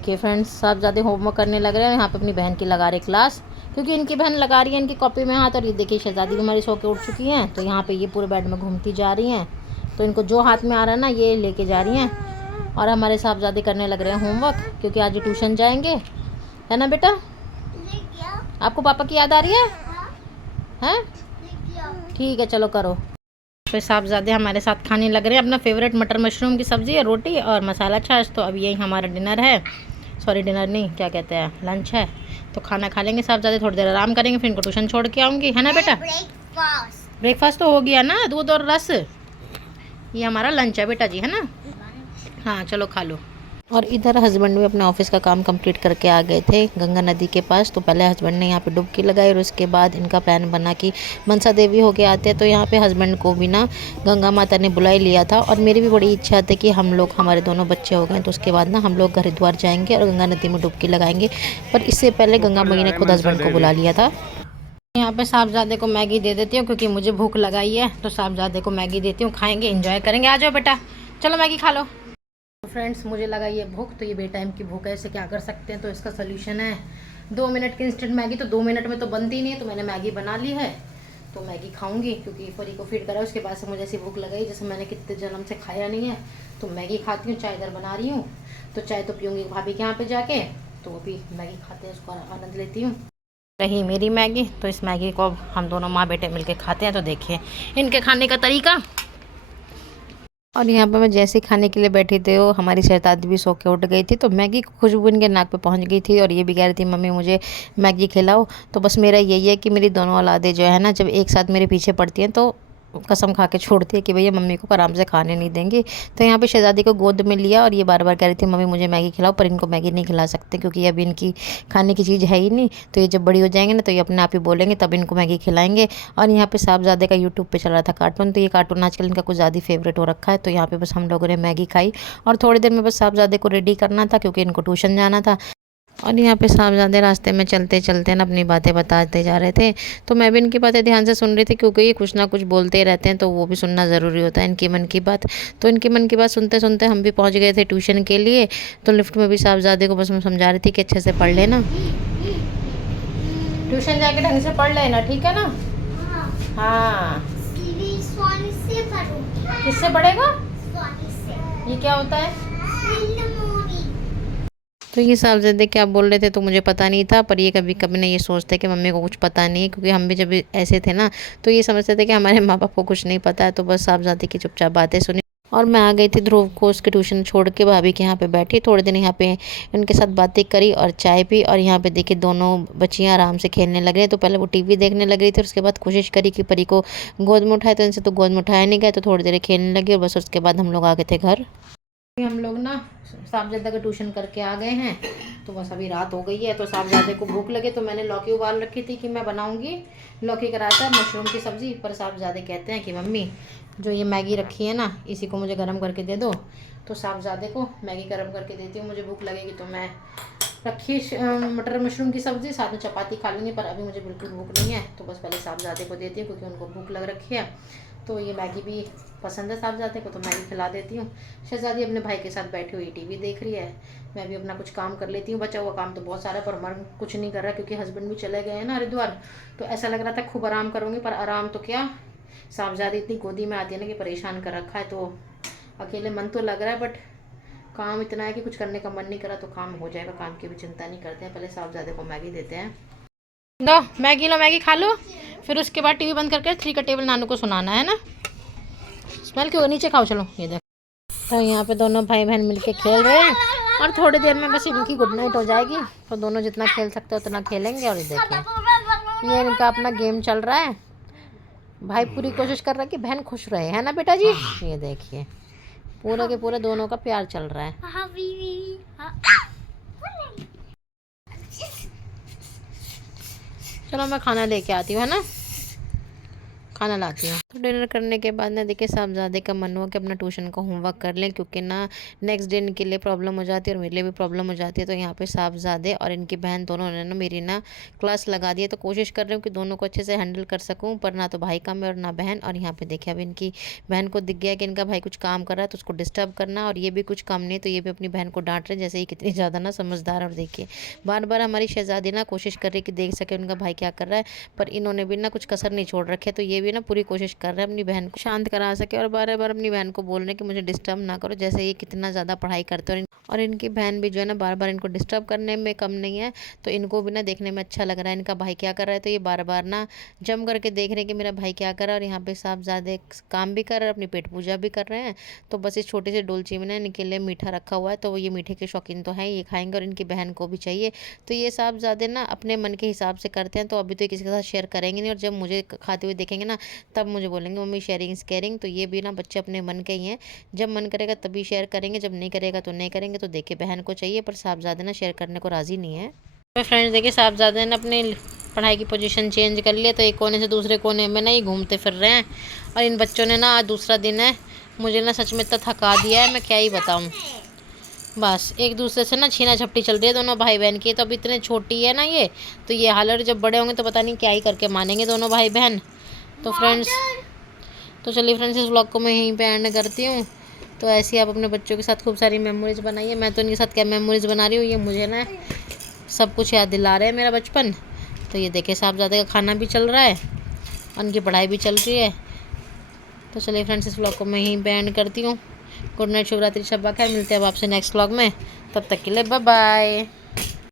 के friends साहबजादे homework करने लग रहे हैं। यहाँ पे अपनी बहन की लगा रहे क्लास, क्योंकि इनकी बहन लगा रही है इनकी कॉपी में हाथ। और ये देखिए शहजादी भी हमारी सो के उठ चुकी हैं, तो यहाँ पे ये पूरे बेड में घूमती जा रही हैं। तो इनको जो हाथ में आ रहा है ना ये लेके जा रही हैं। और हमारे साहबजादे करने लग रहे हैं होमवर्क, क्योंकि आज ट्यूशन जाएंगे, है ना बेटा? आपको पापा की याद आ रही है? ठीक है, चलो करो। फिर साहबजादे हमारे साथ खाने लग रहे हैं अपना फेवरेट मटर मशरूम की सब्ज़ी है, रोटी और मसाला छाछ। तो अब यही हमारा डिनर है, सॉरी डिनर नहीं, क्या कहते हैं, लंच है। तो खाना खा लेंगे साहबजादे, थोड़ी देर आराम करेंगे, फिर इनको ट्यूशन छोड़ के आऊँगी, है ना बेटा? ब्रेकफास्ट तो हो गया ना, दूध और रस। ये हमारा लंच है बेटा जी, है ना? हाँ चलो खा लो। और इधर हस्बैंड भी अपने ऑफिस का काम कंप्लीट करके आ गए थे गंगा नदी के पास। तो पहले हस्बैंड ने यहाँ पे डुबकी लगाई और उसके बाद इनका प्लान बना कि मनसा देवी होके आते हैं। तो यहाँ पे हस्बैंड को भी ना गंगा माता ने बुला ही लिया था, और मेरी भी बड़ी इच्छा थी कि हम लोग, हमारे दोनों बच्चे हो गए तो उसके बाद ना हम लोग हरिद्वार जाएंगे और गंगा नदी में डुबकी लगाएंगे। पर इससे पहले गंगा मई ने खुद हस्बैंड को बुला लिया था। यहाँ पे साहबजादे को मैगी दे देती हूँ, क्योंकि मुझे भूख लगाई है। तो साहबजादे को मैगी देती हूँ, खाएंगे, इंजॉय करेंगे। आ जाओ बेटा, चलो मैगी खा लो। फ्रेंड्स मुझे लगा ये भूख, तो ये बेटाइम की भूख है, इसे क्या कर सकते हैं। तो इसका सोल्यूशन है 2 मिनट की इंस्टेंट मैगी। तो 2 मिनट में तो बनती नहीं है, तो मैंने मैगी बना ली है। तो मैगी खाऊंगी, क्योंकि परी को फीड करा। उसके बाद से मुझे ऐसी भूख लगाई जैसे मैंने कितने जन्म से खाया नहीं है। तो मैगी खाती हूँ, चाय इधर बना रही हूँ। तो चाय तो पीऊँगी भाभी के यहाँ पे जाके, तो वो भी मैगी खाते हैं, उसको आनंद लेती हूँ। रही मेरी मैगी, तो इस मैगी को हम दोनों माँ बेटे मिलके खाते हैं। तो देखिए इनके खाने का तरीका। और यहाँ पे मैं जैसे ही खाने के लिए बैठी थी, वो हमारी शहजादी भी सो के उठ गई थी। तो मैगी की खुशबू इनके नाक पे पहुँच गई थी, और ये भी कह रही थी मम्मी मुझे मैगी खिलाओ। तो बस मेरा यही है कि मेरी दोनों औलादें जो है ना, जब एक साथ मेरे पीछे पड़ती हैं तो कसम खा के छोड़ती है कि भैया मम्मी को आराम से खाने नहीं देंगे। तो यहाँ पे शहजादी को गोद में लिया, और ये बार बार कह रही थी मम्मी मुझे मैगी खिलाओ, पर इनको मैगी नहीं खिला सकते क्योंकि अभी इनकी खाने की चीज़ है ही नहीं। तो ये जब बड़ी हो जाएंगे ना, तो ये अपने आप ही बोलेंगे, तब इनको मैगी खिलाएंगे। और यहाँ पे साहबजादे का यूट्यूब पे चल रहा था कार्टून, तो ये कार्टून आजकल इनका कुछ ज़्यादा फेवरेट हो रखा है। तो यहाँ पे बस हम लोगों ने मैगी खाई, और थोड़ी देर में बस साहबजादे को रेडी करना था, क्योंकि इनको ट्यूशन जाना था। और यहाँ पे साहबजादे रास्ते में चलते चलते ना अपनी बातें बताते जा रहे थे। तो मैं भी इनकी बातें ध्यान से सुन रही थी, क्योंकि ये कुछ ना कुछ बोलते ही रहते हैं, तो वो भी सुनना ज़रूरी होता है, इनकी मन की बात। तो इनकी मन की बात सुनते सुनते हम भी पहुँच गए थे ट्यूशन के लिए। तो लिफ्ट में भी साहबजादे को बस मैं समझा रही थी कि अच्छे से पढ़ लेना, ट्यूशन जाके ढंग से पढ़ लेना, ठीक है ना? हाँ। किससे पढ़ेगा? ये क्या होता है? तो ये साहबजादे क्या बोल रहे थे तो मुझे पता नहीं था, पर ये कभी कभी ना ये सोचते कि मम्मी को कुछ पता नहीं है, क्योंकि हम भी जब ऐसे थे ना, तो ये समझते थे कि हमारे माँ बाप को कुछ नहीं पता है। तो बस साहबजादे की चुपचाप बातें सुनी, और मैं आ गई थी ध्रुव को उसके ट्यूशन छोड़ के भाभी के यहाँ पे बैठी। थोड़े दिन यहाँ पे उनके साथ बातें करी और चाय पी। और यहाँ पे देखिए दोनों बच्चियाँ आराम से खेलने लग रही। तो पहले वो टीवी देखने लग रही थी, उसके बाद कोशिश करी कि परी को गोद में उठाए, तो इनसे तो गोद में उठाया नहीं गया। तो थोड़ी देर खेलने लगी, और बस उसके बाद हम लोग आ गए थे घर। हम लोग ना साहबजादा का ट्यूशन करके आ गए हैं। तो बस अभी रात हो गई है, तो साहबजादे को भूख लगे, तो मैंने लौकी उबाल रखी थी कि मैं बनाऊंगी लौकी का रायता मशरूम की सब्ज़ी। पर साहबजादे कहते हैं कि मम्मी जो ये मैगी रखी है ना, इसी को मुझे गर्म करके दे दो। तो साहबजादे को मैगी गर्म करके देती हूँ, मुझे भूख लगेगी तो मैं रखी मटर मशरूम की सब्ज़ी, साथ में चपाती खा लूँगी। पर अभी मुझे बिल्कुल भूख नहीं है, तो बस पहले साहबजादे को देती हूँ, क्योंकि उनको भूख लग रखी है। तो ये मैगी भी पसंद है साहबजादे को, तो मैगी खिला देती हूँ। शहजादी अपने भाई के साथ बैठी हुई टीवी देख रही है। मैं भी अपना कुछ काम कर लेती हूँ, बचा हुआ काम तो बहुत सारा, पर मन कुछ नहीं कर रहा, क्योंकि हस्बैंड भी चले गए हैं ना हरिद्वार। तो ऐसा लग रहा था खूब आराम करूँगी, पर आराम तो क्या, साहबजादी इतनी गोदी में आती है ना कि परेशान कर रखा है। तो अकेले मन तो लग रहा है, बट काम इतना है कि कुछ करने का मन नहीं करा। तो काम हो जाएगा, काम की भी चिंता नहीं करते हैं। पहले साहबजादे को मैगी देते हैं। लो मैगी, लो मैगी खा लो, फिर उसके बाद टीवी बंद करके 3 का टेबल नानू को सुनाना है ना। स्मेल क्यों, नीचे खाओ चलो। ये देखो, तो यहाँ पे दोनों भाई बहन मिलके खेल रहे हैं, और थोड़ी देर में बस इनकी गुड नाइट हो जाएगी। तो दोनों जितना खेल सकते हैं उतना खेलेंगे। और ये देखिए ये इनका अपना गेम चल रहा है। भाई पूरी कोशिश कर रहा है कि बहन खुश रहे, है ना बेटा जी? ये देखिए पूरे के पूरे दोनों का प्यार चल रहा है। चलो मैं खाना लेके आती हूँ, है ना? खाना लाती हूँ। तो डिनर करने के बाद ना देखिए साहबजादे का मन हुआ कि अपना ट्यूशन का होमवर्क कर लें, क्योंकि ना नेक्स्ट डे इनके लिए प्रॉब्लम हो जाती है और मेरे लिए भी प्रॉब्लम हो जाती है। तो यहाँ पे साहबजादे और इनकी बहन दोनों ने ना मेरी ना क्लास लगा दी है। तो कोशिश कर रही हूँ कि दोनों को अच्छे से हैंडल कर सकूँ, पर ना तो भाई कम है और ना बहन। और यहाँ पे देखिए अब इनकी बहन को दिख गया कि इनका भाई कुछ काम कर रहा है तो उसको डिस्टर्ब करना, और ये भी कुछ कम नहीं, तो ये भी अपनी बहन को डांट रहे जैसे ये कितनी ज़्यादा ना समझदार। और देखिए बार बार हमारी शहजादी ना कोशिश कर रही कि देख सके उनका भाई क्या कर रहा है, पर इन्होंने भी ना कुछ कसर नहीं छोड़ रखे। तो ये भी ना पूरी कोशिश कर रहे हैं अपनी बहन को शांत करा सके, और बार बार अपनी बहन को बोल रहे हैं कि मुझे डिस्टर्ब ना करो, जैसे ये कितना ज़्यादा पढ़ाई करते हैं। और इनकी बहन भी जो है ना बार बार इनको डिस्टर्ब करने में कम नहीं है। तो इनको भी ना देखने में अच्छा लग रहा है इनका भाई क्या कर रहा है, तो ये बार बार ना जम करके देख रहे हैं कि मेरा भाई क्या कर रहा है। और यहाँ पे साहबजादे काम भी कर रहे हैं, अपनी पेट पूजा भी कर रहे हैं। तो बस इस छोटी सी डोलची में ना इनके लिए मीठा रखा हुआ है, तो ये मीठे के शौकीन तो हैं, ये खाएंगे और इनकी बहन को भी चाहिए। तो ये साहबजादे ना अपने मन के हिसाब से करते हैं, तो अभी तो किसी के साथ शेयर करेंगे नहीं, और जब मुझे खाते हुए देखेंगे ना तब मुझे बोलेंगे मम्मी शेयरिंग इज़ केयरिंग। तो ये भी ना बच्चे अपने मन के ही हैं, जब मन करेगा तभी शेयर करेंगे, जब नहीं करेगा तो नहीं करेंगे। तो देखिए बहन को चाहिए, पर साहबजादे ना शेयर करने को राज़ी नहीं है। तो फ्रेंड्स देखिए साहबजादे ने अपने पढ़ाई की पोजीशन चेंज कर लिया, तो एक कोने से दूसरे कोने में ना ये घूमते फिर रहे हैं। और इन बच्चों ने ना आज दूसरा दिन है, मुझे ना सच में इतना थका दिया है, मैं क्या ही बताऊँ। बस एक दूसरे से ना छीना झपटी चल रही है दोनों भाई बहन की। तो अब इतने छोटी है ना ये, तो ये हालत जब बड़े होंगे तो पता नहीं क्या ही करके मानेंगे दोनों भाई बहन। तो फ्रेंड्स तो चलिए फ्रेंड्स इस व्लॉग को मैं यहीं पे एंड करती हूँ। तो ऐसे ही आप अपने बच्चों के साथ खूब सारी मेमोरीज़ बनाइए। मैं तो इनके साथ क्या मेमोरीज़ बना रही हूँ, ये मुझे ना सब कुछ याद दिला रहे हैं मेरा बचपन। तो ये देखिए साहबजादे का खाना भी चल रहा है, उनकी पढ़ाई भी चल रही है। तो चलिए फ्रेंड्स इस व्लॉग को मैं यहीं पे एंड करती हूँ। गुड नाइट, शुभ रात्रि, शब्बा खैर। मिलते हैं अब आपसे नेक्स्ट व्लॉग में, तब तक के लिए बाय बाय।